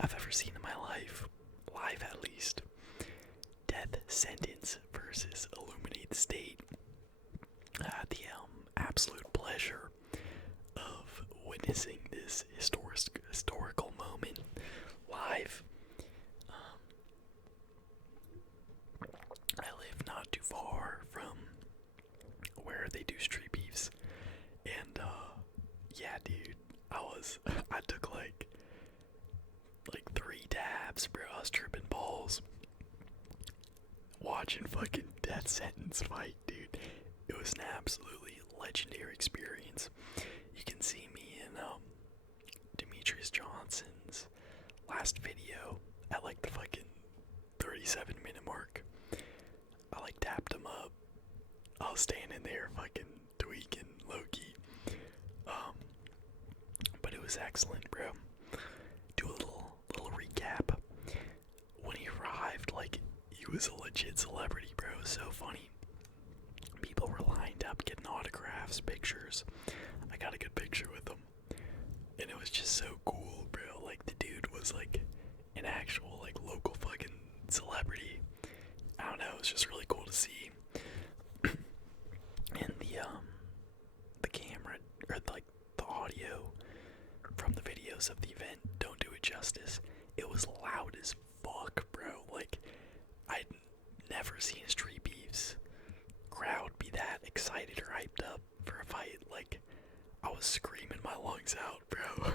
I've ever seen in my life, live at least. Death Sentence versus Illuminate State. I had the absolute pleasure of witnessing this historical moment live. I live not too far from where they do street beefs, and yeah, dude, I took like 3 dabs, bro. I was tripping balls watching fucking Death Sentence fight, dude. It was an absolutely legendary experience. You can see me in Demetrius Johnson's last video at like the fucking 37-minute mark. I like tapped him up. I was standing there fucking tweaking low-key. But it was excellent, bro. Do a little recap. When he arrived, like, he was a legit celebrity, bro. It was so funny. People were lined up getting autographs, pictures. I got a good picture with him. And it was just so cool, bro. Like, the dude was like an actual like local fucking celebrity. I don't know, it was just really cool to see. And the camera, or like the audio from the videos of the event don't do it justice. It was loud as fuck, bro. Like, I'd never seen Street Beefs crowd be that excited or hyped up for a fight. Like, I was screaming my lungs out, bro.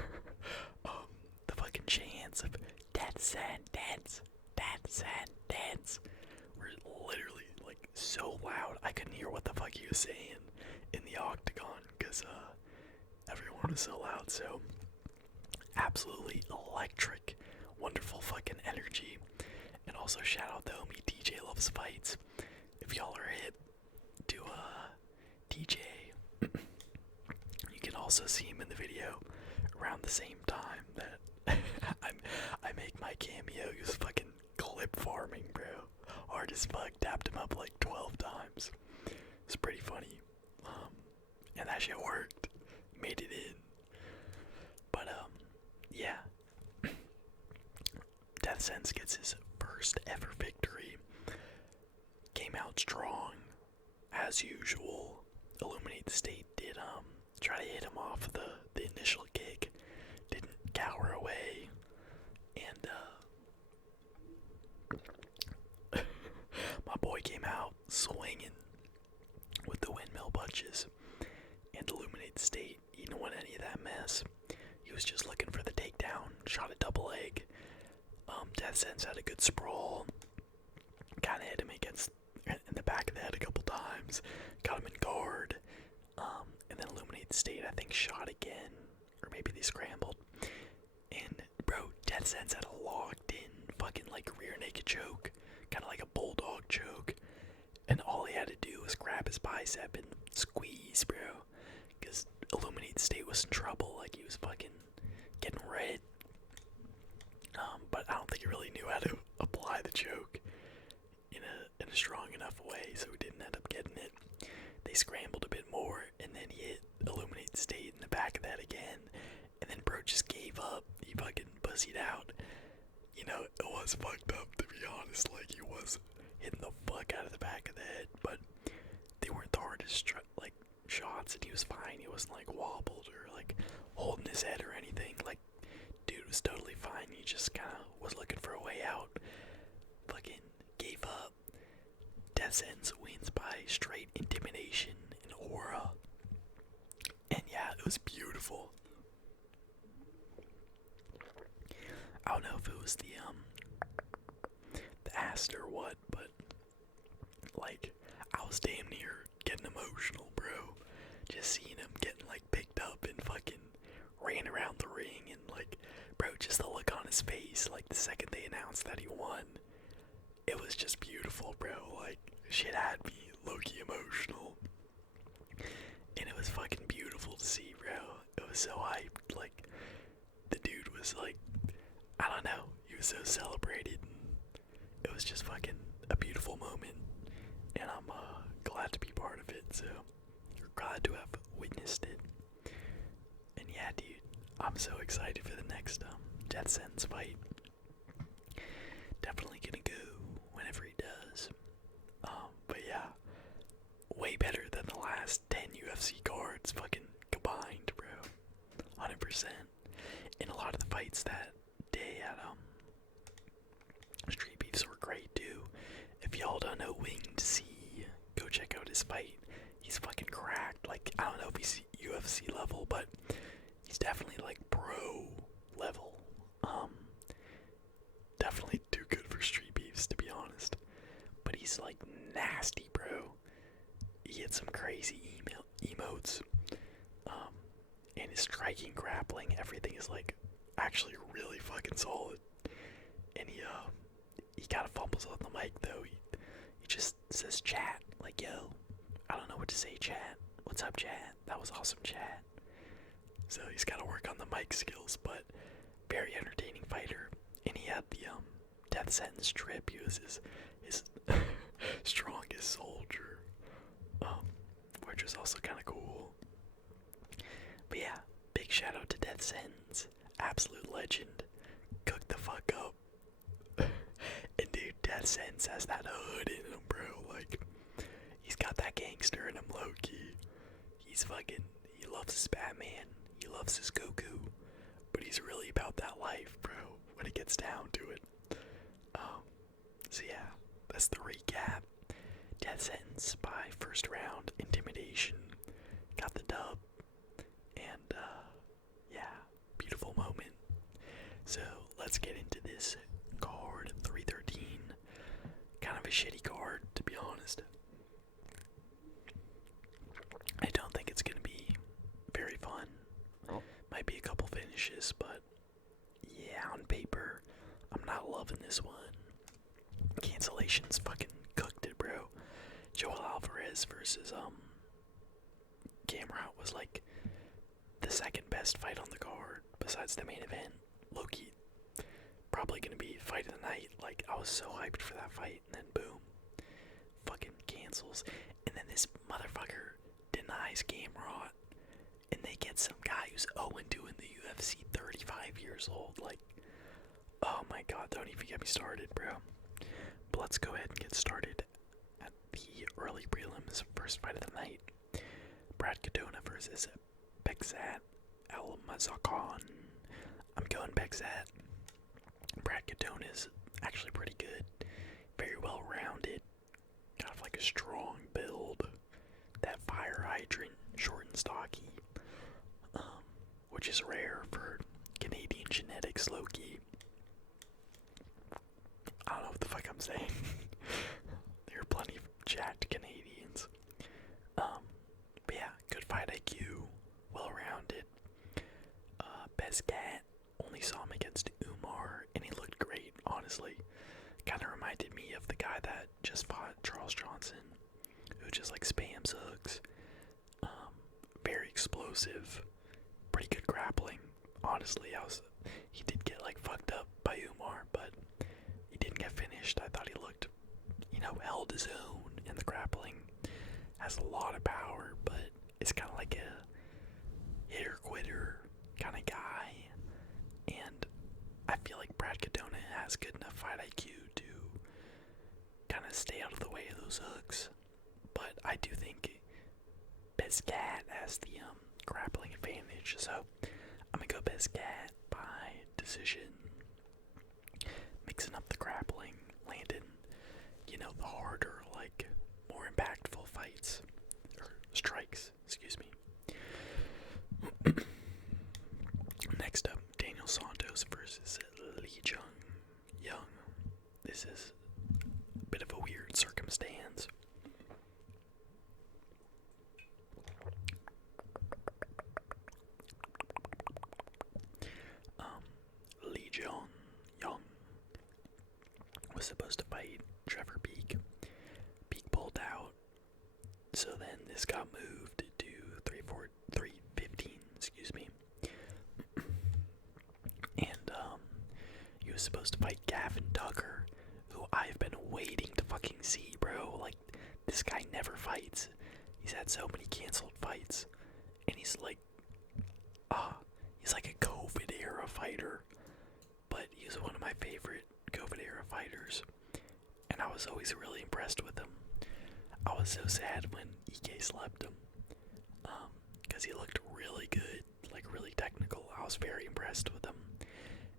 The fucking chants of Death Sentence, Death Sentence were literally like so loud. I couldn't hear what the fuck he was saying in the octagon because everyone was so loud. So absolutely electric, wonderful fucking energy. And also shout out to homie DJ Loves Fights. If y'all are hip to DJ, you can also see him in the video around the same time that I make my cameo. He was fucking clip farming, bro. Hard as fuck. Tapped him up like 12 times. It's pretty funny. And that shit worked. Made it in. But yeah. Death Sentence gets his first ever victory. Came out strong, as usual. Illuminate the State did try to hit him off the initial kick. Didn't cower away. And my boy came out swinging with the windmill punches. And Illuminate the State, he didn't want any of that mess. He was just looking for the takedown. Shot a double leg. Death Sentence had a good sprawl. Kinda hit him in the back of the head a couple times. Got him in guard. And then Illuminate the State, I think, shot again. Or maybe they scrambled. And, bro, Death Sentence had a locked in fucking like rear naked choke. Kinda like a bulldog choke. And all he had to do was grab his bicep and squeeze, bro. Because Illuminate the State was in trouble. Like, he was fucking getting red. But I don't think he really knew how to apply the choke in a strong enough way, so he didn't end up getting it. They scrambled a bit more, and then he hit Illuminate the State in the back of that again, and then bro just gave up. He fucking pussied out. You know, it was fucked up, to be honest. Like, he was hitting the fuck out of the back of the head, but they weren't the hardest shots, and he was fine. He wasn't like wobbled or like holding his head or anything. Like, dude was totally fine. He just kind of was looking for a way out. Fucking gave up. Death Sentence wins by straight intimidation and aura. And yeah, it was beautiful. I don't know if it was the ass or what, but like, I was damn near getting emotional, bro. Just seeing him getting like picked up and fucking ran around the ring, and like, bro, just the look on his face, like the second they announced that he won, it was just beautiful, bro. Like, shit had me low-key emotional, and it was fucking beautiful to see, bro. It was so hyped. Like, the dude was like, I don't know, he was so celebrated, and it was just fucking a beautiful moment, and I'm glad to be part of it. So, glad to have witnessed it. And yeah, dude, I'm so excited for the next Death Sentence fight. definitely gonna go whenever he does. But yeah, way better than the last 10 UFC cards fucking combined, bro. 100%. And a lot of the fights that day at Street Beefs were great too. If y'all don't know Winged C, go check out his fight. He's fucking cracked. Like, I don't know if he's UFC level, but he's definitely like pro level. Definitely too good for Street Beefs, to be honest. But he's like nasty, bro. He had some crazy emotes. And his striking, grappling, everything is like actually really fucking solid. And he kind of fumbles on the mic though. He just says chat, like, yo, I don't know what to say, chat. What's up, chat? That was awesome, chat. So he's got to work on the mic skills, but very entertaining fighter. And he had the death sentence trip. He was his strongest soldier, which was also kind of cool. But yeah, big shout out to Death Sentence, absolute legend, cooked the fuck up. And dude, Death Sentence has that hood in him, bro. Like, he's got that gangster in him, low key. He loves his Batman, he loves his Goku, but he's really about that life, bro, when it gets down to it. So yeah, that's the recap. Death Sentence by first round intimidation, got the dub, and yeah, beautiful moment. So let's get into this card, 313. Kind of a shitty card, to be honest. I don't think it's gonna be very fun. Might be a couple finishes, but yeah, on paper, I'm not loving this one. Cancellations fucking cooked it, bro. Joel Alvarez versus Gamrot was like the second best fight on the card besides the main event. Low-key, probably gonna be fight of the night. Like, I was so hyped for that fight, and then boom, fucking cancels. And then this motherfucker denies Gamrot, and they get some guy who's 0-2 in the UFC, 35 years old. Like, oh my god, don't even get me started, bro. But let's go ahead and get started at the early prelims. First fight of the night, Brad Cadona versus Bekzat Almazakhan. I'm going Bekzat. Brad Cadona is actually pretty good, very well rounded, kind of like a strong build, that fire hydrant, short and stocky, which is rare for Canadian genetics, low-key. I don't know what the fuck I'm saying. There are plenty of jacked Canadians. But yeah, good fight IQ, well-rounded. Bezgat, only saw him against Umar, and he looked great, honestly. Kind of reminded me of the guy that just fought Charles Johnson, who just like spams hooks. Very explosive, pretty good grappling. Honestly, he did get like fucked up by Umar, but he didn't get finished. I thought he looked, held his own in the grappling. Has a lot of power, but it's kind of like a hitter-quitter kind of guy. And I feel like Brad Cadona has good enough fight IQ to kind of stay out of the way of those hooks. But I do think Bezgat has the grappling advantage, so I'm gonna go Bezgat by decision. Mixing up the grappling, landing, the harder, like, more impactful fights, or strikes, excuse me. Next up, Daniel Santos versus Lee Young. This is a bit of a weird circumstance. Lee Young was supposed to fight Trevor Peek. Peek pulled out, so then this got moved to 315, excuse me. And he was supposed to fight Gavin Tucker, who I've been waiting to fucking see, bro. Like, this guy never fights. He's had so many canceled fights, and he's like a COVID era fighter, but he's one of my favorite COVID era fighters. years, and I was always really impressed with him. I was so sad when EK slept him, because he looked really good, like really technical. I was very impressed with him,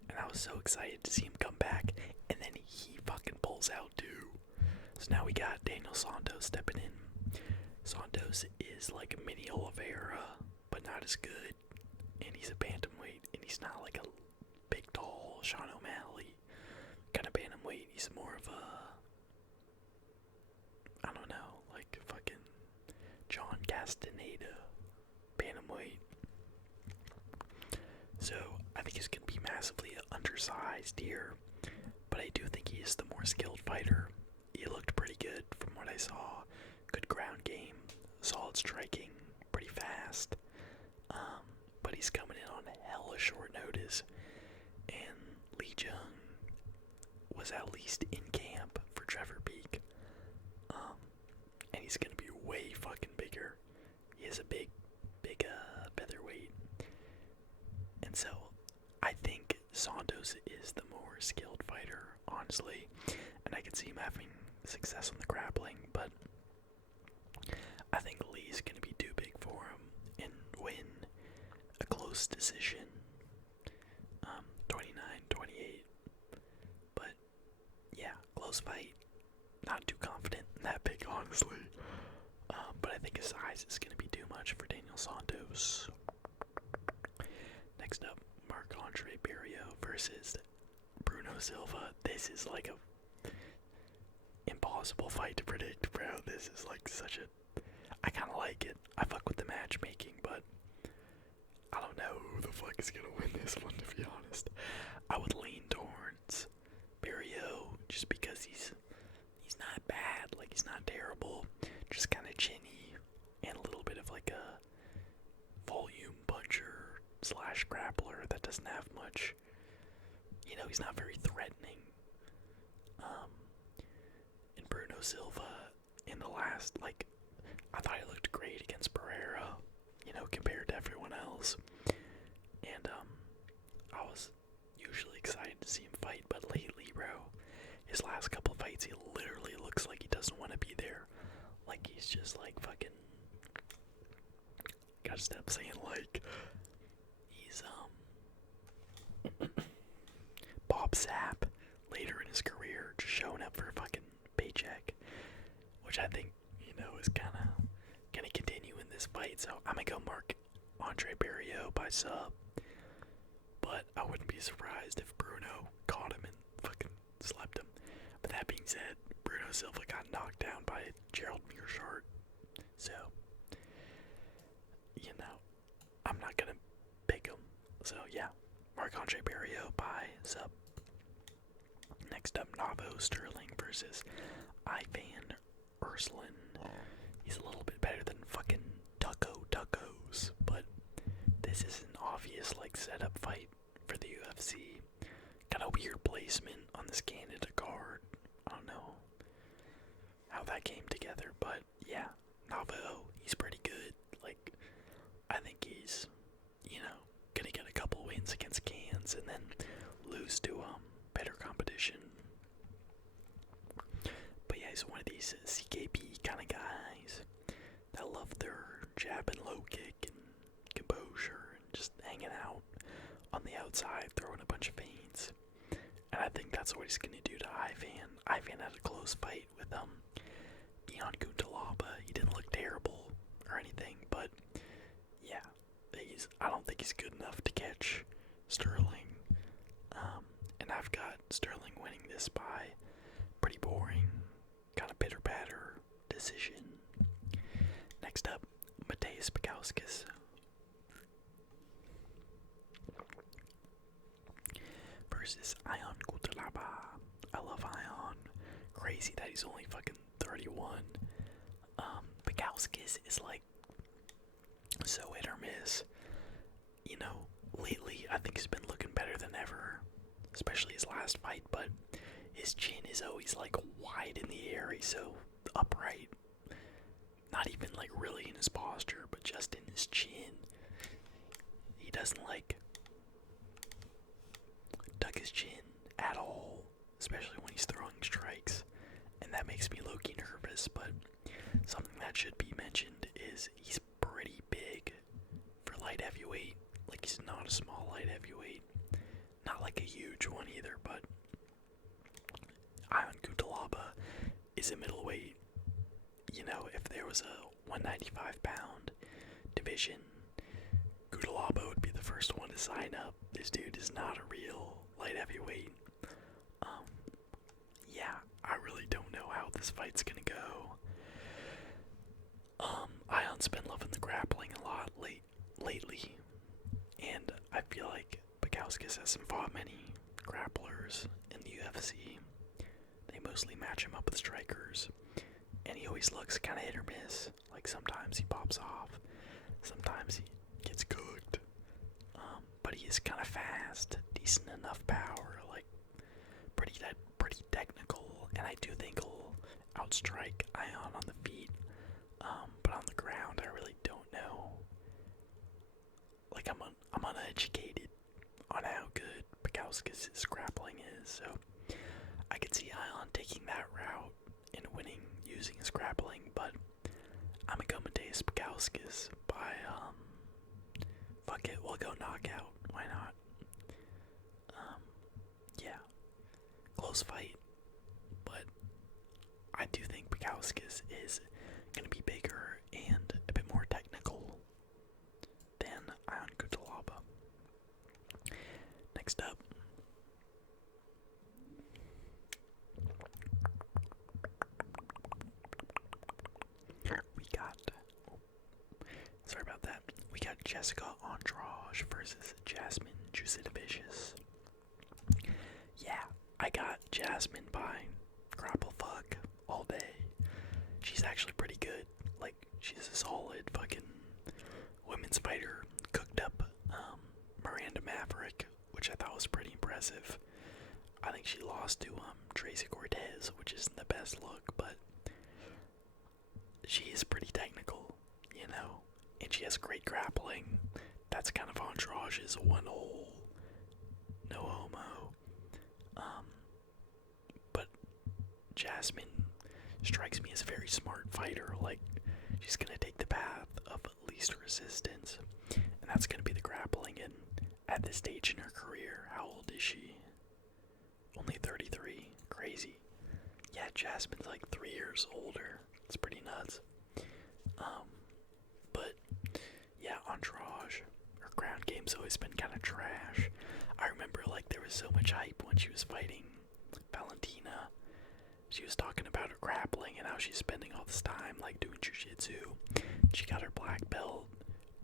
and I was so excited to see him come back, and then he fucking pulls out too. So now we got Daniel Santos stepping in. Santos is like a mini Oliveira, but not as good, and he's a bantamweight, and he's not like a big, tall Sean O'Malley kind of bantamweight. He's more of a, I don't know, like fucking John Castaneda bantamweight. So I think he's gonna be massively undersized here, but I do think he is the more skilled fighter. He looked pretty good from what I saw. Good ground game, solid striking, pretty fast. But he's coming in on hella short notice, and Lee Jung was at least in camp for Trevor Peak. And he's gonna be way fucking bigger. He is a big featherweight. And so I think Santos is the more skilled fighter, honestly. And I can see him having success on the grappling, but I think Lee's gonna be too big for him and win a close decision. 29-28. But yeah, close fight. Not too confident in that pick, honestly. But I think his size is gonna be too much for Daniel Santos. Next up, Marc-Andre Barriault versus Bruno Silva. This is like a impossible fight to predict, bro. This is like such a, I kind of like it. I fuck with the matchmaking, but I don't know who the fuck is gonna win this one, to be honest. I would lean towards Barriault just because he's not bad, like he's not terrible, just kind of chinny and a little bit of like a volume puncher / grappler that doesn't have much, you know, he's not very threatening. And Bruno Silva in the last, like, I thought he looked great against Pereira, you know, compared to everyone else. And I was usually excited to see him fight, but lately, bro, his last couple fights, he literally looks like he doesn't want to be there. Like he's just like fucking, gotta stop saying like, he's Bob Sapp later in his career, just showing up for a fucking paycheck, which I think, you know, is kinda gonna continue in this fight. So I'm gonna go Marc-Andre Barriault by sub, but I wouldn't be surprised if Bruno caught him and fucking slept him. But that being said, Bruno Silva got knocked down by Gerald Meerschaert, so, you know, I'm not gonna pick him. So yeah, Marc-Andre Barriault by sub. Next up, Navo Sterling versus Ivan Urslan. He's a little bit better than fucking Tuckos, but this is an obvious like setup fight for the UFC. Got a weird placement on this Canada card. I don't know how that came together, but yeah, Navo, he's pretty good. Like, I think he's, you know, gonna get a couple wins against Cans and then lose to better competition. But yeah, he's one of these CKP kind of guys that love their jab and low kick and composure and just hanging out on the outside, throwing a bunch of feints. And I think that's what he's gonna do to Ivan. Ivan had a close fight with Ion Kuntalaba. He didn't look terrible or anything, but yeah, I don't think he's good enough to catch Sterling. And I've got Sterling winning this by pretty boring, kind of pitter-patter decision. Next up, Mateusz Bukauskas versus Ion Kuntalaba. I love Ion. Crazy that he's only fucking 31. Bukauskas is like so hit or miss. You know, lately I think he's been looking better than ever, especially his last fight, but his chin is always like wide in the air. He's so upright. Not even like really in his posture, but just in his chin. He doesn't like tuck his chin at all, especially when he's throwing that should be mentioned is he's pretty big for light heavyweight. Like, he's not a small light heavyweight. Not like a huge one either, but Ion Cutelaba is a middleweight. You know, if there was a 195-pound division, Cutelaba would be the first one to sign up. This dude is not a real light heavyweight. Yeah, I really don't know how this fight's gonna go. Ion's been loving the grappling a lot lately, and I feel like Bukauskas hasn't fought many grapplers in the UFC. They mostly match him up with strikers, and he always looks kind of hit or miss. Like, sometimes he pops off, sometimes he gets cooked. But he is kind of fast, decent enough power, like pretty technical, and I do think he'll outstrike Ion on the feet. But on the ground, I really don't know. Like, I'm uneducated on how good Bukauskas' grappling is, so I could see Ion taking that route and winning using his grappling, but I'm gonna go Mateus Bukauskas by, fuck it, we'll go knockout. Why not? Yeah. Close fight. But I do think Bukauskas is gonna be bigger and a bit more technical than Ion Cutelaba. Next up, we got Jessica Andrade versus Jasmine Jusidovicius. Yeah, I got Jasmine by grapple fuck all day. She's actually pretty good. Like, she's a solid fucking women's fighter. Cooked up Miranda Maverick, which I thought was pretty impressive. I think she lost to Tracy Cortez, which isn't the best look, but she is pretty technical, you know, and she has great grappling. That's kind of Andrade's one hole, no homo. But Jasmine strikes me as a very smart fighter. Like, she's gonna take the path of least resistance, and that's gonna be the grappling. And at this stage in her career, how old is she? Only 33. Crazy. Yeah, Jasmine's like 3 years older. It's pretty nuts. But yeah, Andrade, her ground game's always been kind of trash. I remember, like, there was so much hype when she was fighting Valentina. She was talking about her grappling and how she's spending all this time, like, doing jiu-jitsu. She got her black belt,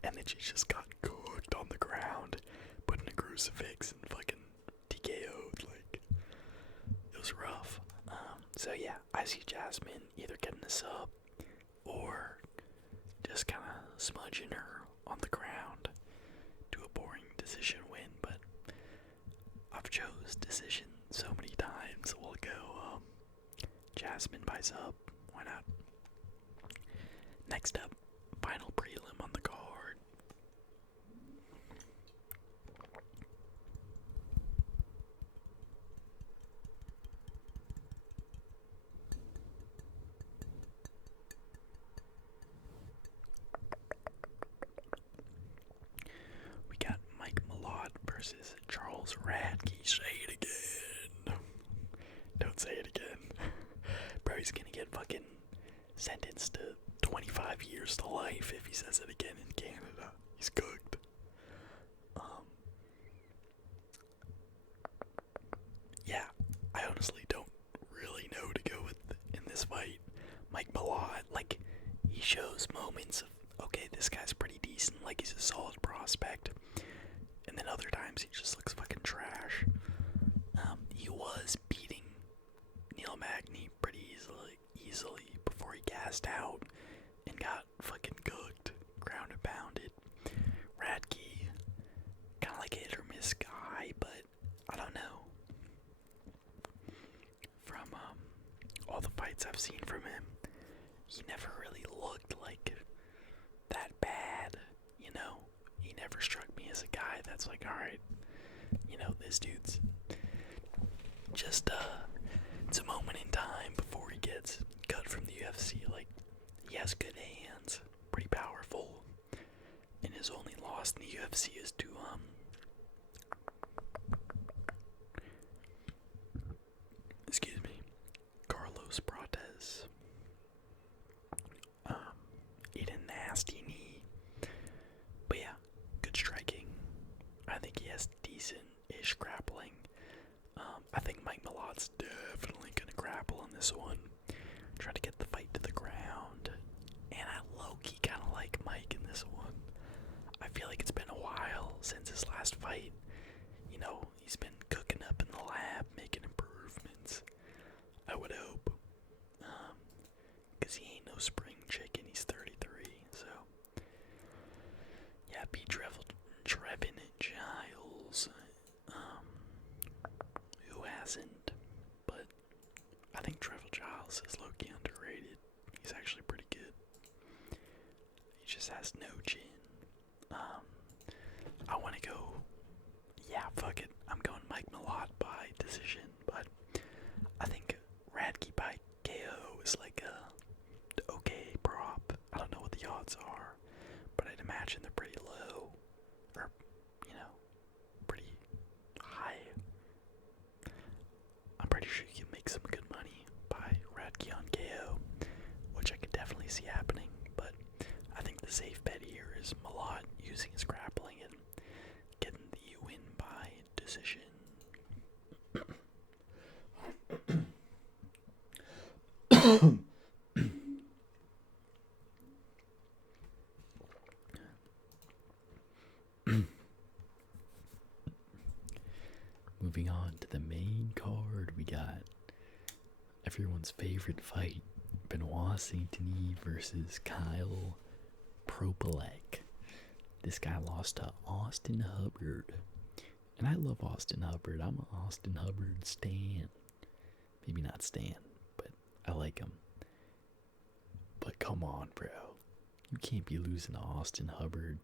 and then she just got cooked on the ground, put in a crucifix, and fucking TKO'd. Like, it was rough. So yeah, I see Jasmine either getting a sub or just kind of smudging her on the ground to a boring decision win, but I've chose decision so many times. We'll go Jasmine by sub. Why not? Next up, final prelim on the card. We got Mike Malott versus Charles Radke. Say it again. Don't say it again. Bro, he's gonna get fucking sentenced to 25 years to life if he says it again in Canada. He's cooked. Yeah, I honestly don't really know who to go with in this fight. Mike Malott, like, he shows moments of, okay, this guy's pretty decent, like, he's a solid prospect, and then other times he just looks fucking trash. He was beating Neil Magny pretty easily before he gassed out and got fucking cooked, ground and pounded. Radke, kind of like a hit or miss guy, but I don't know. From all the fights I've seen from him, he never really looked like that bad, you know? He never struck me as a guy that's like, alright, you know, this dude's just, it's a moment in time before he gets cut from the UFC. Like, He has good hands, pretty powerful. And his only loss in the UFC is to excuse me, Carlos Prates. He did a nasty knee. But yeah, good striking. I think he has decent-ish grappling. I think Mike Malot's definitely gonna grapple in this one. Try to get the fight to the ground. And I low-key kinda like Mike in this one. I feel like it's been a while since his last fight. You know, he's been cooking up in the lab, making improvements. I would hope. 'Cause he ain't no spring chicken, he's 33, so. Yeah, beat Trevin Giles. Who hasn't? But I think Trevin Giles is low-key underrated. He's actually pretty good. He just has no chin. I want to go. Yeah, fuck it. I'm going Mike Malott by decision, but I think Radke by KO is like a okay prop. I don't know what the odds are, but I'd imagine they're pretty low, or pretty high. I'm pretty sure you can make some good money by Radke on KO, which I could definitely see happening. But I think the safe bet here is Malott using his grappling and getting the win by decision. Moving on to the main card, we got everyone's favorite fight, Benoit Saint-Denis versus Kyle Propolek. This guy lost to Austin Hubbard. And I love Austin Hubbard. I'm an Austin Hubbard stan. Maybe not stan, but I like him. But come on, bro. You can't be losing to Austin Hubbard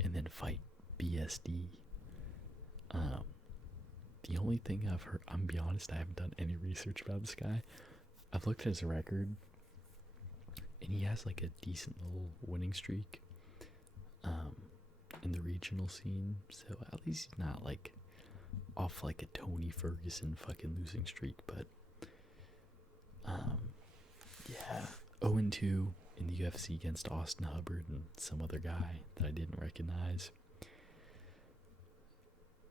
and then fight BSD. The only thing I've heard, I'm gonna be honest, I haven't done any research about this guy. I've looked at his record, and he has like a decent little winning streak in the regional scene. So at least he's not like off like a Tony Ferguson fucking losing streak. But yeah, 0-2 in the UFC against Austin Hubbard and some other guy that I didn't recognize.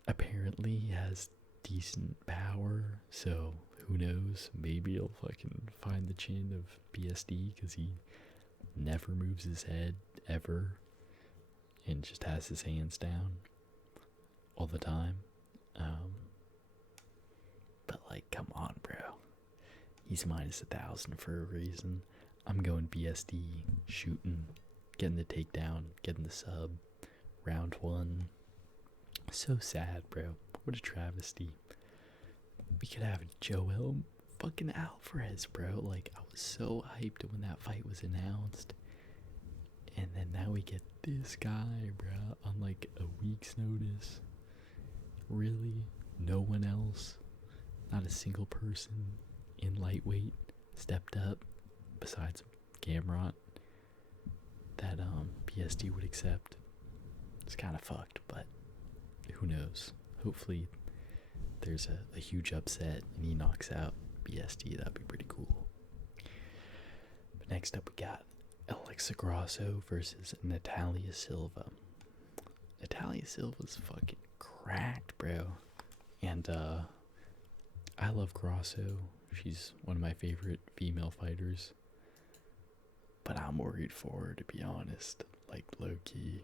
Apparently he has decent power, so who knows, maybe he'll fucking find the chin of BSD, because he never moves his head ever and just has his hands down all the time. But like, come on, bro, he's minus 1,000 for a reason. I'm going BSD, shooting, getting the takedown, getting the sub, round 1. So sad, bro. What a travesty. We could have Joel fucking Alvarez, bro. Like, I was so hyped when that fight was announced. And then now we get this guy, bro, on like a week's notice. Really? No one else? Not a single person in lightweight stepped up besides Gamrot that PSD would accept. It's kind of fucked, but who knows? Hopefully there's a huge upset and he knocks out BSD. That'd be pretty cool. But next up we got Alexa Grasso versus Natalia Silva. Natalia Silva's fucking cracked, bro. And I love Grasso. She's one of my favorite female fighters. But I'm worried for her, to be honest. Like, low-key,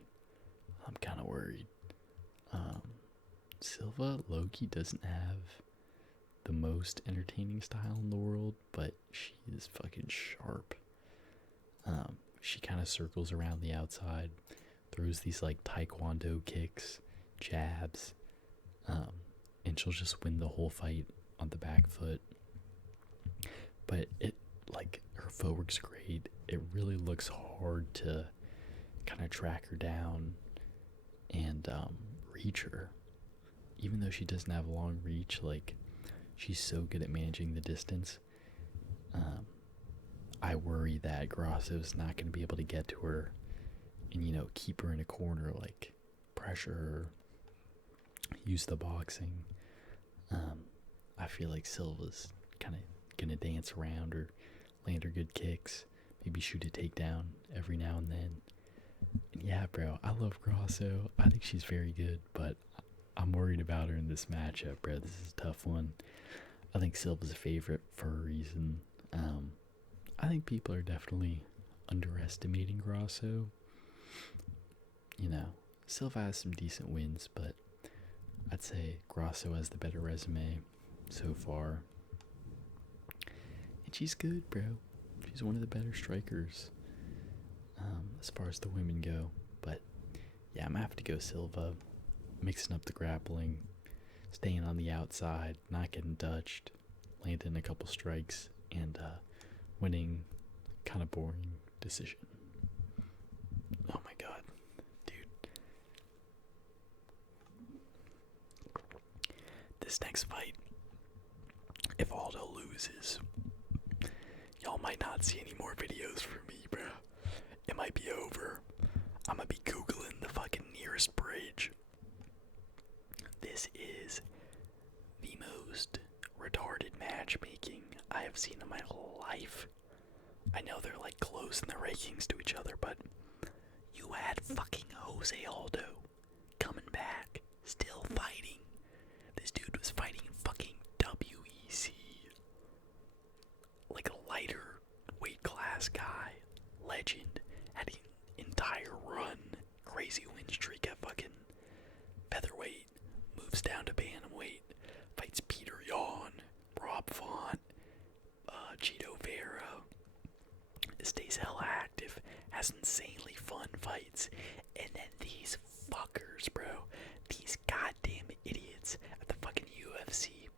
I'm kind of worried. Silva, low-key, doesn't have the most entertaining style in the world, but she is fucking sharp. She kind of circles around the outside, throws these, like, taekwondo kicks, jabs, and she'll just win the whole fight on the back foot. But it, like, her footwork's great. It really looks hard to kind of track her down and reach her. Even though she doesn't have long reach, like, she's so good at managing the distance. I worry that Grosso's not going to be able to get to her and, keep her in a corner, like pressure her, use the boxing. I feel like Silva's kind of going to dance around or land her good kicks, maybe shoot a takedown every now and then. And yeah, bro, I love Grosso. I think she's very good, but I'm worried about her in this matchup, bro. This is a tough one. I think Silva's a favorite for a reason. I think people are definitely underestimating Grosso. Silva has some decent wins, but I'd say Grosso has the better resume so far. And she's good, bro. She's one of the better strikers as far as the women go. But yeah, I'm going to have to go Silva. Mixing up the grappling, staying on the outside, not getting touched, landing a couple strikes, and winning kind of boring decision. Oh my god, dude. This next fight, if Aldo loses, y'all might not see any more videos from me, bro. It might be over. I'm gonna be Googling the fucking nearest bridge. This is the most retarded matchmaking I have seen in my life. I know they're like close in the rankings to each other, but you had fucking Jose Aldo coming back, still fighting. This dude was fighting fucking WEC. Like a lighter weight class guy. Legend. Had an entire run. Crazy win streak at fucking featherweight. Moves down to bantamweight. Fights Peter Yan. Rob Font. Cheeto Vera. Stays hella active. Has insanely fun fights. And then these fuckers, bro. These goddamn idiots at the fucking UFC.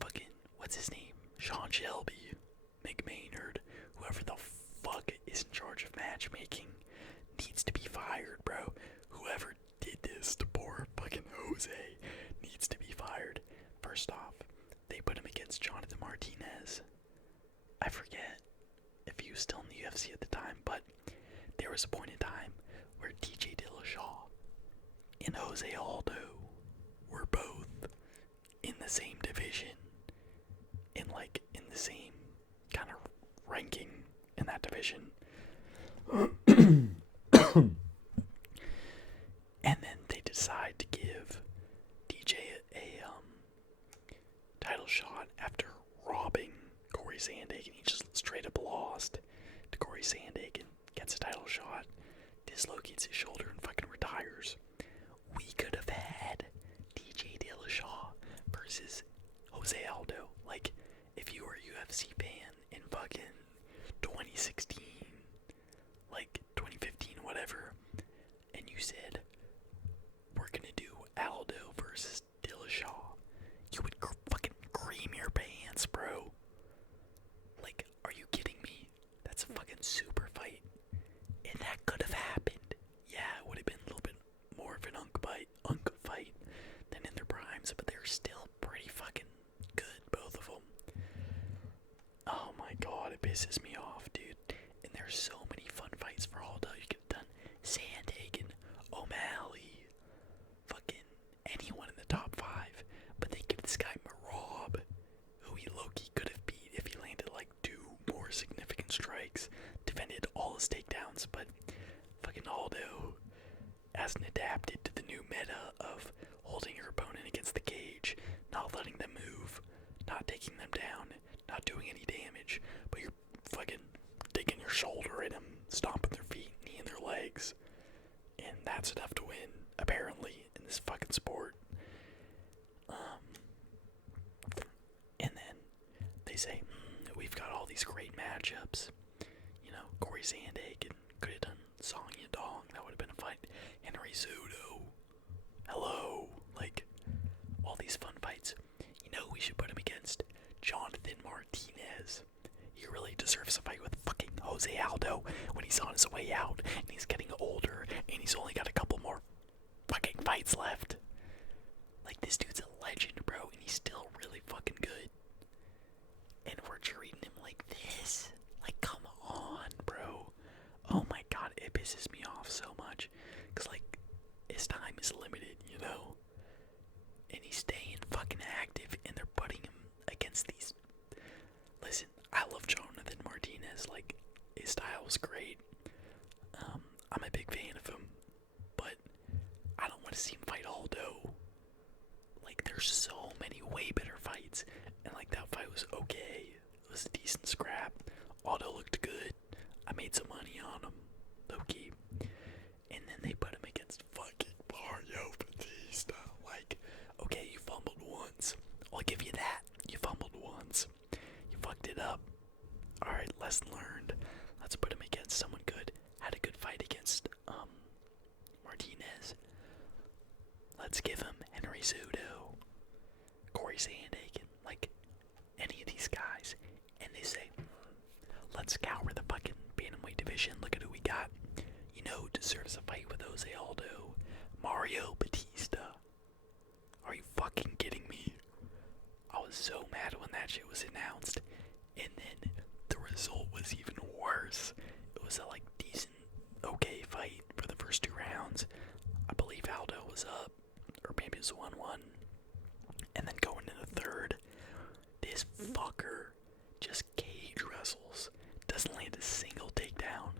Fucking, what's his name? Sean Shelby. McMaynard. Whoever the fuck is in charge of matchmaking needs to be fired, bro. Whoever did this to poor fucking Jose needs to be fired. First off, they put him against Jonathan Martinez. I forget if he was still in the UFC at the time, but there was a point in time where TJ Dillashaw and Jose Aldo were both in the same division, in the same kind of ranking in that division. And then they decide to give DJ a title shot after robbing Corey Sandhagen. He just straight up lost to Corey Sandhagen, gets a title shot, dislocates his shoulder, and fucking retires. We could have had DJ Dillashaw versus Jose Aldo. Like, if you were a UFC fan in fucking 2016, like 2015, whatever, and you said, we're gonna do Aldo versus Dillashaw, you would fucking cream your pants, bro. Like, are you kidding me? That's a fucking super fight. And that could have happened. Yeah, it would have been a little bit more of an unk fight than in their primes, but they're still pretty fucking good, both of them. Oh my god, it pisses me off, dude. And there's so many fun fights for Aldo. You could have done Sandhagen, O'Malley, fucking anyone in the top 5. But they give this guy Marab, who he low-key could have beat if he landed like 2 more significant strikes, defended all his takedowns, but fucking Aldo hasn't adapted to the new meta of holding your opponent against the cage, not letting them move, not taking them down, not doing any damage, but you're fucking digging your shoulder in them, stomping their feet, kneeing their legs, and that's enough to win, apparently, in this fucking sport. And then they say, we've got all these great matchups. Corey Sandhagen could have done Song Yadong. That would have been a fight. Henry Cejudo. Hello. Like, all these fun fights. We should put him against Jonathan Martinez. He really deserves a fight with fucking Jose Aldo when he's on his way out and he's getting older and he's only got a couple more fucking fights left. Like, this dude's a legend, bro, and he's still really fucking good. And we're treating him like this. Like, come way better fights, and like that fight was okay. It was a decent scrap. Aldo looked good. I made some money on him, low key. And then they put him against fucking Mario Batista. Like, okay, you fumbled once. I'll give you that. You fumbled once. You fucked it up. Alright, lesson learned. Let's put him against someone good. Had a good fight against, Martinez. Let's give him Henry Cejudo, Corey Sandhagen, like, any of these guys. And they say, let's scour the fucking bantamweight division. Look at who we got. You know who deserves a fight with Jose Aldo? Mario Batista. Are you fucking kidding me? I was so mad when that shit was announced. And then the result was even worse. It was a like decent, okay fight for the first 2 rounds. I believe Aldo was up, or maybe it was 1-1. And then going into the third, this fucker just cage wrestles. Doesn't land a single takedown.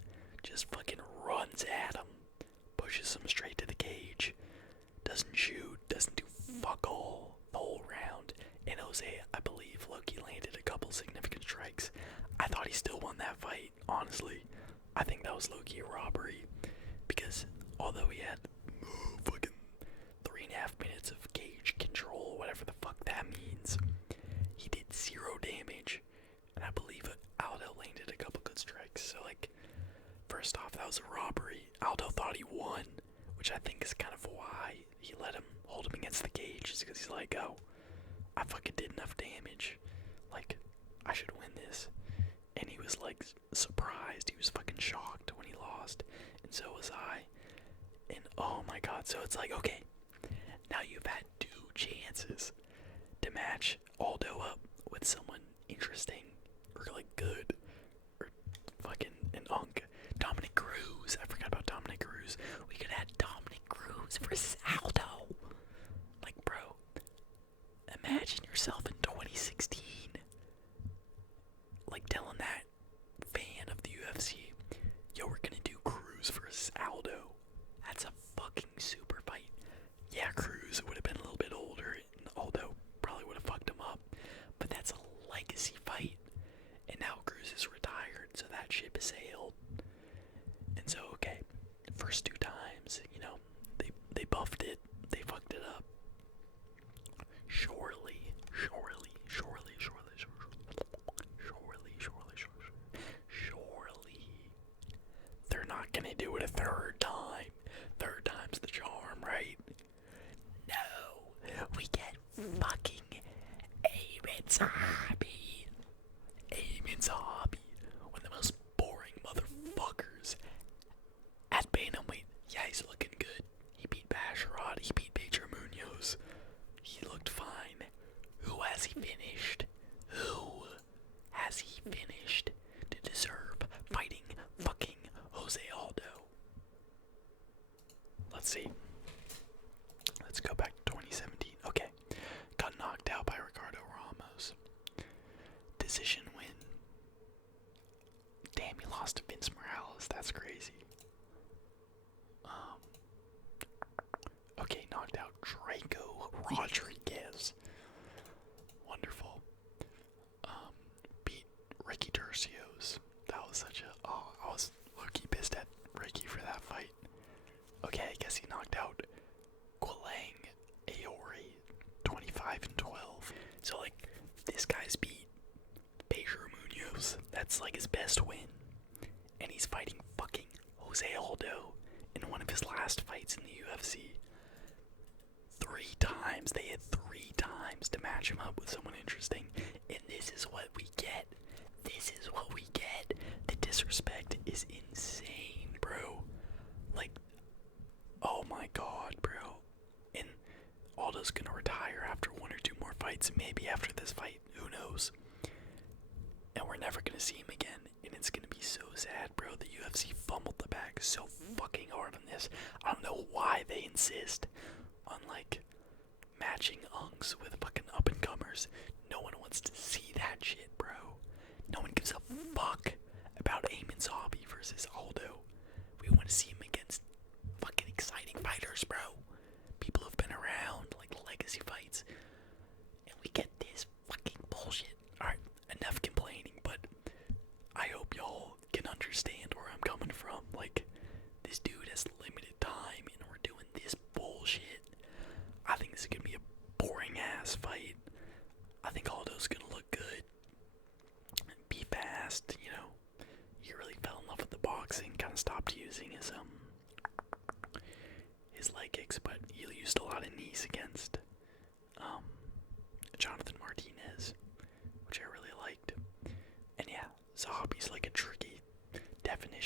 Just fucking runs at him. Pushes him straight to the cage. Doesn't shoot. Doesn't do fuck all the whole round. And Jose, I believe, Loki landed a couple significant strikes. I thought he still won that fight, honestly. I think that was Loki a robbery. Because although he had fucking 3.5 minutes of cage control, whatever the fuck that means, he did 0 damage. And I believe Aldo landed a couple good strikes. So, like, first off, that was a robbery. Aldo thought he won, which I think is kind of why he let him hold him against the cage. Is because he's like, oh, I fucking did enough damage. Like, I should win this. And he was, like, surprised. He was fucking shocked when he lost. And so was I. And, oh my god. So it's like, okay, now you've had 2 chances to match Aldo up with someone interesting. Or, like, good. Or fucking an unk. Dominic Cruz. I forgot about Dominic Cruz. We could have had Dominic Cruz versus Aldo. Like, bro, imagine yourself in 2016. Like, telling that fan of the UFC, yo, we're gonna do Cruz versus Aldo. That's a fucking super fight. Yeah, Cruz would have been a little bit older, and Aldo probably would have fucked him up. But that's a legacy fight. And now Cruz is retired, so that ship has sailed. And so, okay, first 2 times, you know, they buffed it, they fucked it up. Surely, they're not gonna do it a 3rd time. 3rd time's the charm, right? No, we get fucking Amin Zahabi. Amin Zahabi, one of the most boring motherfuckers at bantamweight. Yeah, he's looking good. He beat Basharat, he beat Pedro Munoz. He looked fine. Who has he finished? Who has he finished to deserve fighting fucking Jose Aldo? Let's see. Let's go back to 2017. Okay. Got knocked out by Ricardo Ramos. Decision win. Damn, he lost to Vince Morales. That's crazy. Okay, knocked out Draco Rodriguez. Wonderful. Beat Ricky Tercios. That was such a... Oh, I was low-key pissed at Ricky for that fight. Okay, I guess he knocked out Guileng Aori 25-12. So, like, this guy's beat Pedro Munoz. That's, like, his best win. And he's fighting fucking Jose Aldo in one of his last fights in the UFC. 3 times. They had 3 times to match him up with someone interesting. And this is what we get. This is what we get. The disrespect is insane, bro. Like, oh my god, bro. And Aldo's gonna retire after 1 or 2 more fights. Maybe after this fight. Who knows? And we're never gonna see him again. And it's gonna be so sad, bro. The UFC fumbled the bag so fucking hard on this. I don't know why they insist on, like, matching unks with fucking up-and-comers. No one wants to see that shit, bro. No one gives a fuck about Amin Zahabi versus Aldo. We want to see him against fucking exciting fighters, bro. People who've been around, like legacy fights. And we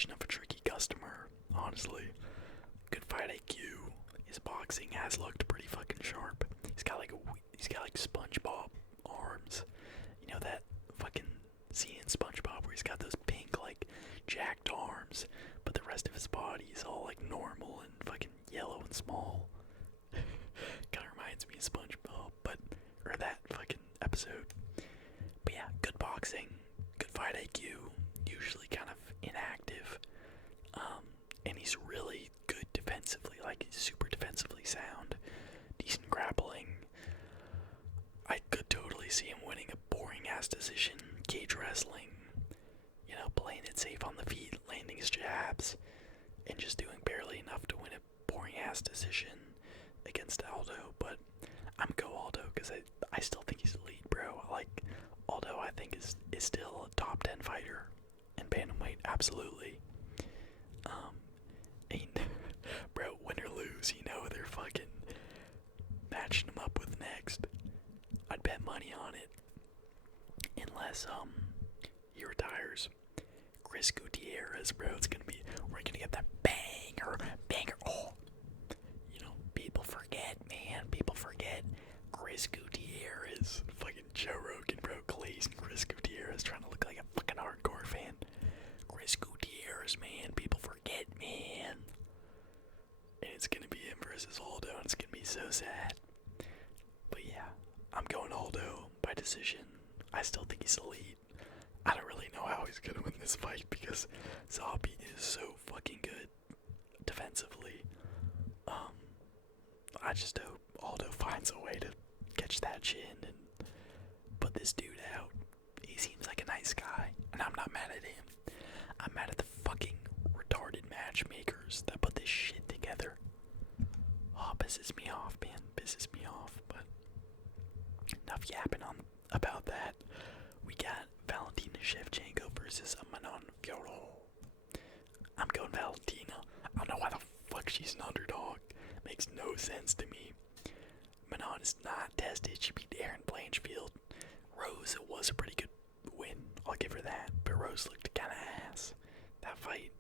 definition of a tricky customer, honestly. Good fight IQ. His boxing has looked pretty fucking sharp. He's got like SpongeBob arms. You know that fucking scene in SpongeBob where he's got those pink like jacked arms, but the rest of his body is all like normal and fucking yellow and small. Kind of reminds me of SpongeBob, or that fucking episode. But yeah, good boxing, good fight IQ, usually kind of inactive, and he's really good defensively, like he's super defensively sound, decent grappling. I could totally see him winning a boring ass decision, cage wrestling, you know, playing it safe on the feet, landing his jabs, and just doing barely enough to win a boring ass decision against Aldo. But I'm go Aldo because I still think he's elite, bro. Like Aldo, I think is still a top 10 fighter in bantamweight, absolutely. And bro, win or lose, you know they're fucking matching him up with next. I'd bet money on it, unless he retires. Chris Gutierrez, bro, we're gonna get that banger. Oh, you know, people forget, man. People forget Chris Gutierrez. Fucking Joe Rogan, bro, glazing Chris Gutierrez, trying to look like a fucking hardcore fan. Chris Gutierrez, man, people forget, man. And it's gonna be him versus Aldo, and it's gonna be so sad. But yeah, I'm going Aldo by decision. I still think he's elite. I don't really know how he's gonna win this fight because Zombie is so fucking good defensively. I just hope Aldo finds a way to catch that chin and put this dude out. He seems like a nice guy, and I'm not mad at him. I'm mad at the fucking retarded matchmakers that put this shit together. Oh, pisses me off, man. Pisses me off, but enough yapping about that. We got Valentina Shevchenko versus Manon Fiorot. I'm going Valentina. I don't know why the fuck she's an underdog. Makes no sense to me. Manon is not tested. She beat Erin Blanchfield. Rose, it was a pretty good win. I'll give her that. But Rose looked kind of ass that fight.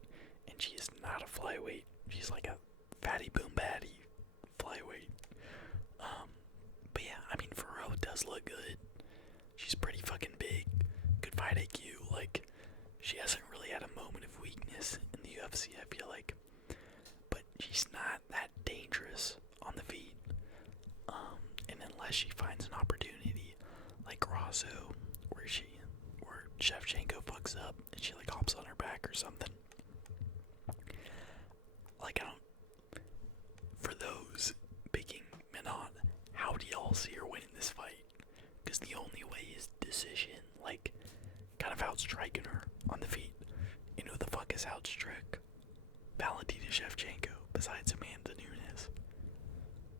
And she is not a flyweight. She's like a fatty boom batty flyweight. But yeah, I mean, Fiorot does look good. She's pretty fucking big. Good fight IQ. Like, she hasn't really had a moment of weakness in the UFC, I feel like. But she's not that dangerous on the feet. And unless she finds an opportunity like Grasso, where Shevchenko fucks up and she like hops on her back or something. Like, for those picking Manon, how do y'all see her winning this fight? Because the only way is decision, like, kind of outstriking her on the feet. You know who the fuck is outstruck Valentina Shevchenko besides Amanda Nunes?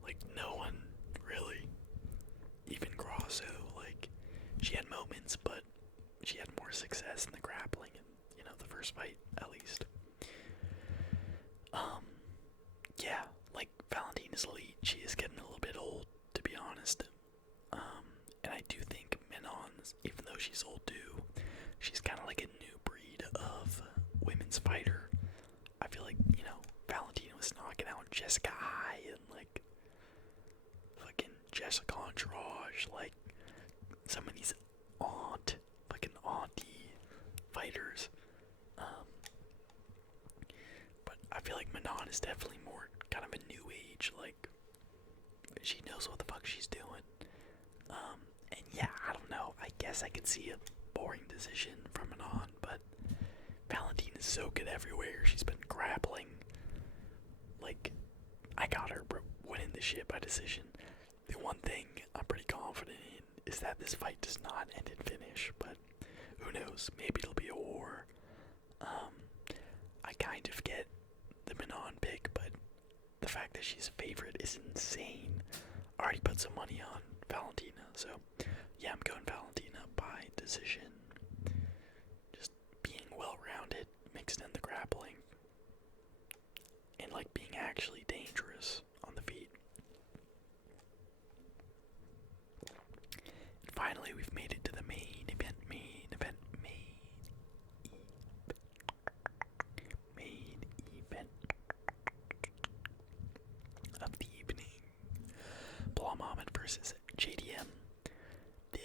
Like, no one, really. Even Grasso, like, she had moments, but she had more success in the grappling and, you know, the first fight, at least. Yeah, like, Valentina's elite. She is getting a little bit old, to be honest. And I do think Manon's, even though she's old too, she's kind of like a new breed of women's fighter. I feel like, you know, Valentina was knocking out Jessica Ai and, like, fucking Jessica Andrade, like, some of these fucking auntie fighters. But I feel like Manon is definitely more kind of a new age, like, she knows what the fuck she's doing. And yeah, I don't know, I guess I could see a boring decision from Manon, but Valentine is so good everywhere. She's been grappling. Like, I got her winning this shit by decision. The one thing I'm pretty confident in is that this fight does not end in finish, but who knows, maybe it'll be a war. I kind of get the Manon pick, but the fact that she's a favorite is insane. I already put some money on Valentina, so yeah, I'm going Valentina by decision. Just being well-rounded, mixed in the grappling, and like being actually dangerous on the feet. And finally, we've made it to the main event.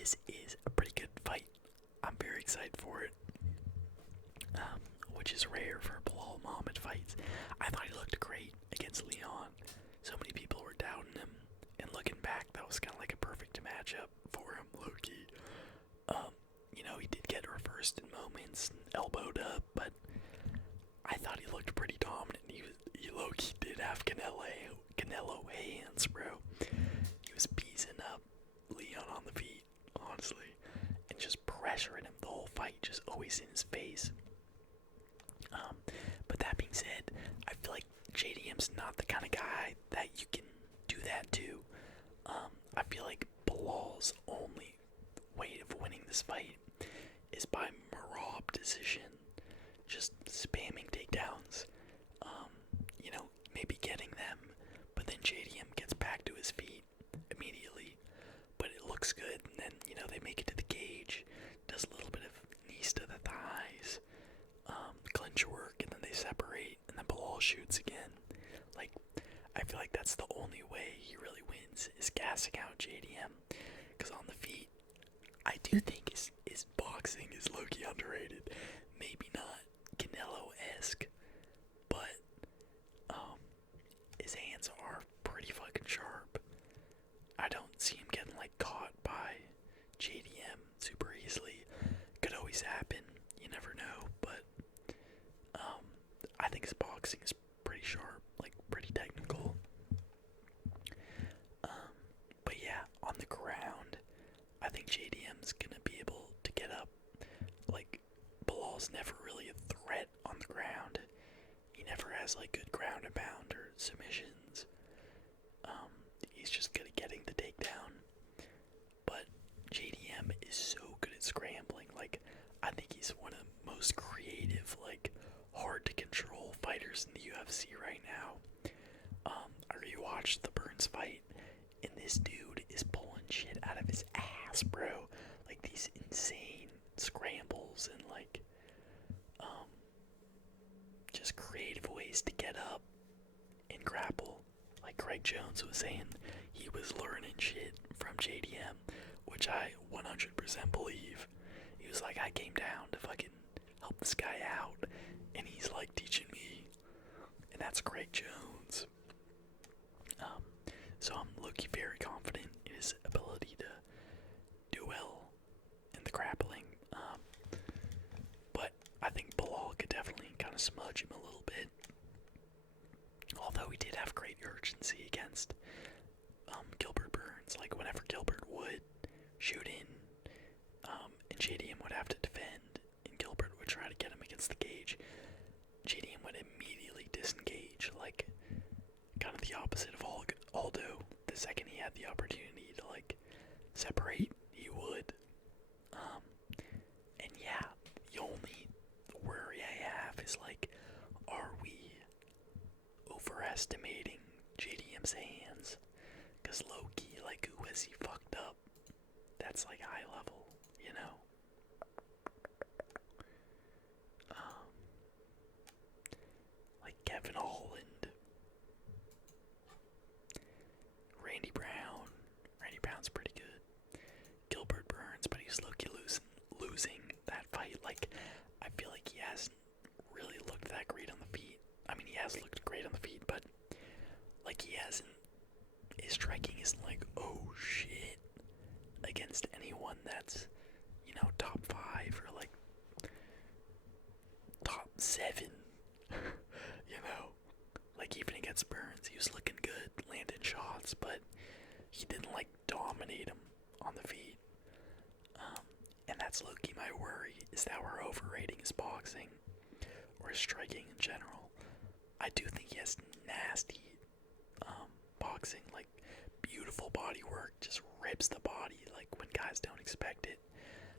this is a pretty good fight. I'm very excited for it, which is rare for Belal Muhammad fights. I thought he looked great against Leon. So many people were doubting him, and looking back, that was kind of like a perfect matchup for him, low-key. He did get reversed in moments, and elbowed up, but I thought he looked pretty dominant. He low-key did have Canelo hands, bro. He was piecing up Leon on the feet, honestly, and just pressuring him the whole fight, just always in his face. But that being said, I feel like JDM's not the kind of guy that you can do that to. I feel like Belal's only way of winning this fight is by Marab decision, just spamming takedowns, maybe getting them, but then JDM gets back to his feet immediately, but it looks good, and then, they make it to the cage, does a little bit of knees to the thighs, clinch work, and then they separate, and then Belal shoots again. Like, I feel like that's the only way he really wins, is gassing out JDM, because on the feet, I do think his boxing is low-key underrated. Maybe not Canelo-esque, but his hands are pretty fucking sharp. I don't see him getting caught by JDM super easily. Could always happen. You never know, but I think his boxing is pretty sharp, pretty technical. But yeah, on the ground, I think JDM's gonna be able to get up. Belal's never really a threat on the ground. He never has good ground and pound or submissions. He's just good at getting the takedown. But JDM is so good at scrambling. I think he's one of the most creative, hard to control fighters in the UFC right now. I rewatched the Burns fight, and this dude is pulling shit out of his ass, bro. These insane scrambles and just creative ways to get up and grapple. Greg Jones was saying, he was learning shit from JDM, which I 100% believe. He was like, I came down to fucking help this guy out, and he's teaching me, and that's Greg Jones. So I'm looking very confident in his ability to do well in the grappling. But I think Belal could definitely kind of smudge him a little bit. Although he did have great urgency against Gilbert Burns. Whenever Gilbert would shoot in, and JDM would have to defend, and Gilbert would try to get him against the cage, JDM would immediately disengage, kind of the opposite of Aldo. The second he had the opportunity to separate, he would. And yeah, the only worry I have is are we overestimating JDM's hands? Cause low-key, who has he fucked up? That's high level, Kevin Holland, Randy Brown. Randy Brown's pretty good. Gilbert Burns, but he's low-key losing that fight. I feel like he hasn't really looked that great on the feet. I mean, he has looked great on the feet, but he hasn't. His striking isn't oh shit, against anyone that's top 5 or top 7. Even against Burns, he was looking good, landing shots, but he didn't dominate him on the feet. And that's low-key my worry, is that we're overrating his boxing or his striking in general. I do think he has nasty boxing, beautiful body work, just rips the body when guys don't expect it,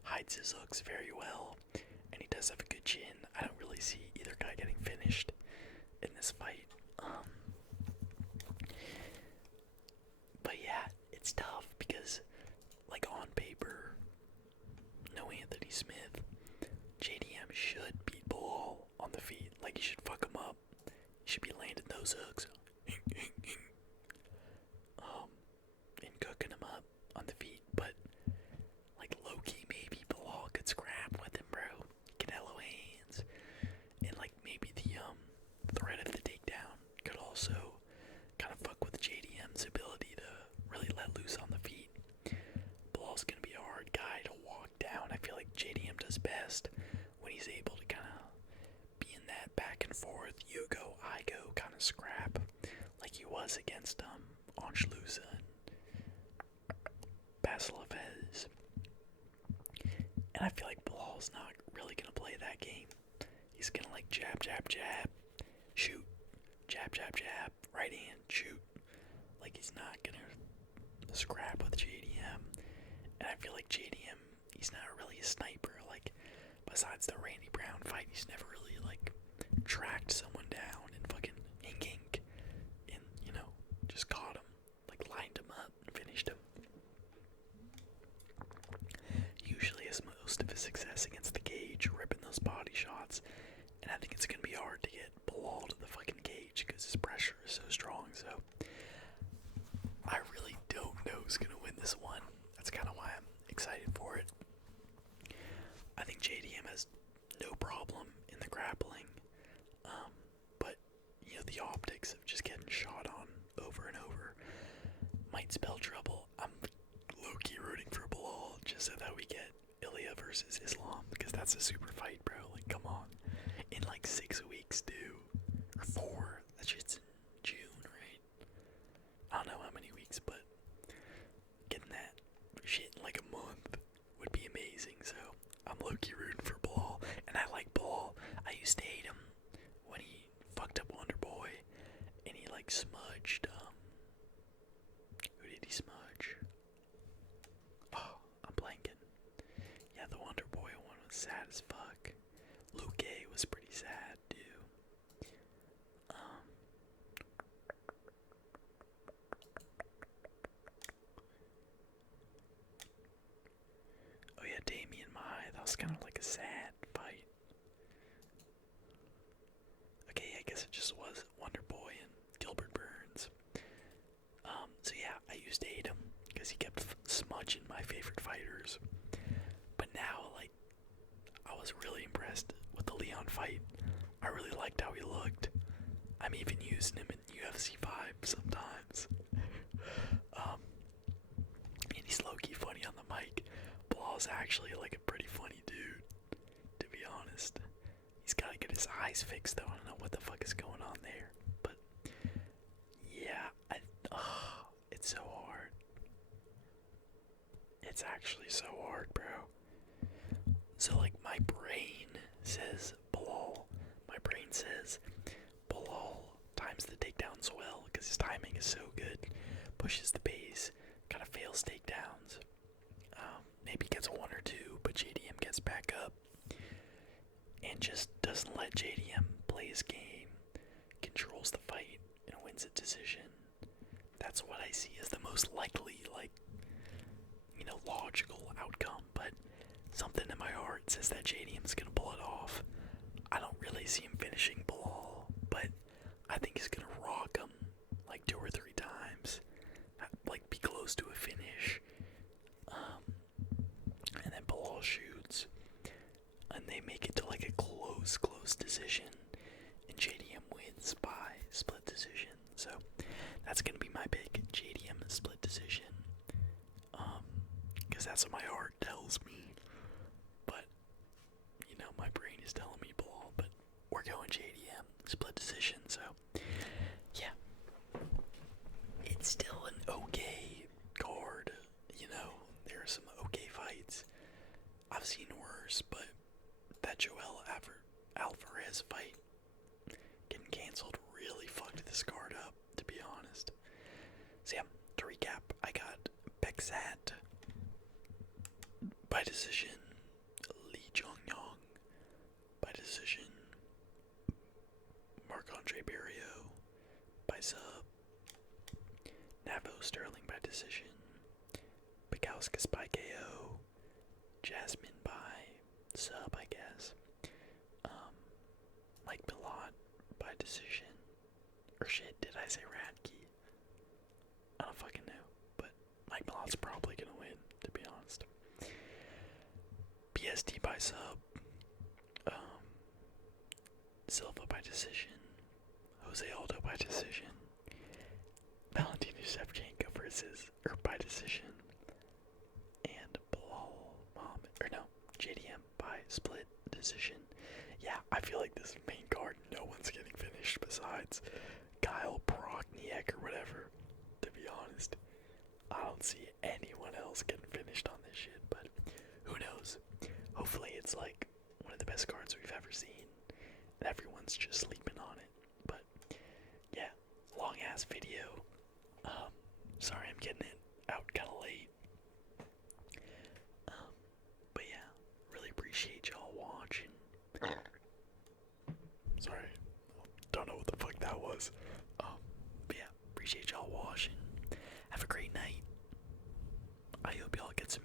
hides his hooks very well, and he does have a good chin. I don't really see either guy getting finished in this fight. But yeah, it's tough because on paper, no Anthony Smith, JDM should beat Belal on the feet. He should fuck him up. He should be landing those hooks. And cooking him up on the feet. But feel like JDM does best when he's able to kind of be in that back and forth, you go, I go kind of scrap, like he was against Anschlusa and Basilavez. And I feel like Belal's not really gonna play that game. He's gonna like jab, jab, jab, shoot, jab, jab, jab, right hand, shoot. Like he's not gonna scrap with JDM. And I feel like JDM, he's not really a sniper. Like besides the Randy Brown fight, he's never really like tracked someone down and fucking ink and, you know, just caught him, like lined him up and finished him. Usually has most of his success against the cage, ripping those body shots, and I think it's gonna be hard to get Belal to the fucking cage because his pressure is so strong. So I really don't know who's gonna win this one. That's kind of why I'm excited for it. I think JDM has no problem in the grappling, but you know, the optics of just getting shot on over and over might spell trouble. I'm low-key rooting for Belal just so that we get Ilya versus Islam, because that's a super fight, bro. Like, come on. In like 6 weeks, dude. Or 4. That shit's in June, right? I don't know how many weeks, but getting that shit in like a month would be amazing. So I'm low-key rooting for Belal, and I like Belal. I used to hate him when he fucked up Wonder Boy, and he like smudged. Who did he smudge? Oh, I'm blanking. Yeah, the Wonder Boy one was sad as fuck. Luke A was pretty sad too. Oh yeah, Damian Mai. That was kind of like a sad fight. Okay, I guess it just was Wonder Boy and Gilbert Burns. So yeah, I used to hate him because he kept smudging my favorite fighters. But now, like, I was really impressed with the Leon fight. I really liked how he looked. I'm even using him in UFC 5 sometimes. And he's low-key funny on the mic. Belal's actually like a pretty funny dude, to be honest. He's gotta get his eyes fixed though. I don't know what the fuck is going on there. But yeah, it's so hard. It's actually so hard, bro. So like my brain says Belal. My brain says Belal times the takedowns well because his timing is so good. Pushes the base, kind of fails takedowns. Maybe gets a 1 or 2, but JDM gets back up and just doesn't let JDM play his game. Controls the fight and wins a decision. That's what I see as the most likely, like, you know, logical outcome. But something in my heart says that JDM's gonna pull it off. I don't really see him finishing Belal, but I think he's gonna rock him like 2 or 3 times, like be close to a finish. And then Belal shoots, and they make it to like a close decision, and JDM wins by split decision. So that's gonna be my pick, JDM split decision, because that's what my heart tells me. But you know, my brain is telling me Belal, but we're going JDM split decision. So yeah, it's still an okay card. You know, there are some okay fights. I've seen worse, but that Joel Alvarez fight getting canceled really fucked this card up, to be honest. So yeah, to recap, I got Bexat by decision, Lee Jong-yong by decision, Marc-Andre Barrio by sub, Navo Sterling by decision, Bekauskas by KO, Jasmine by sub, I guess, Mike Milot by decision, or shit, did I say Radke? I don't fucking know, but Mike Milot's probably gonna win, to be honest. BST by sub, Silva by decision, Jose Aldo by decision, Valentina Shevchenko by decision, and Belal Muhammad, or no, JDM by split decision. Yeah, I feel like this main card, no one's getting finished besides Kyle Prokniak or whatever. To be honest, I don't see anyone else getting finished on this shit, but who knows? Hopefully it's like one of the best cards we've ever seen, and everyone's just sleeping on it. But yeah, long ass video. Sorry I'm getting it out kind of late. But yeah, really appreciate y'all watching. Sorry, don't know what the fuck that was. But yeah, appreciate y'all watching. Have a great night. I hope y'all get some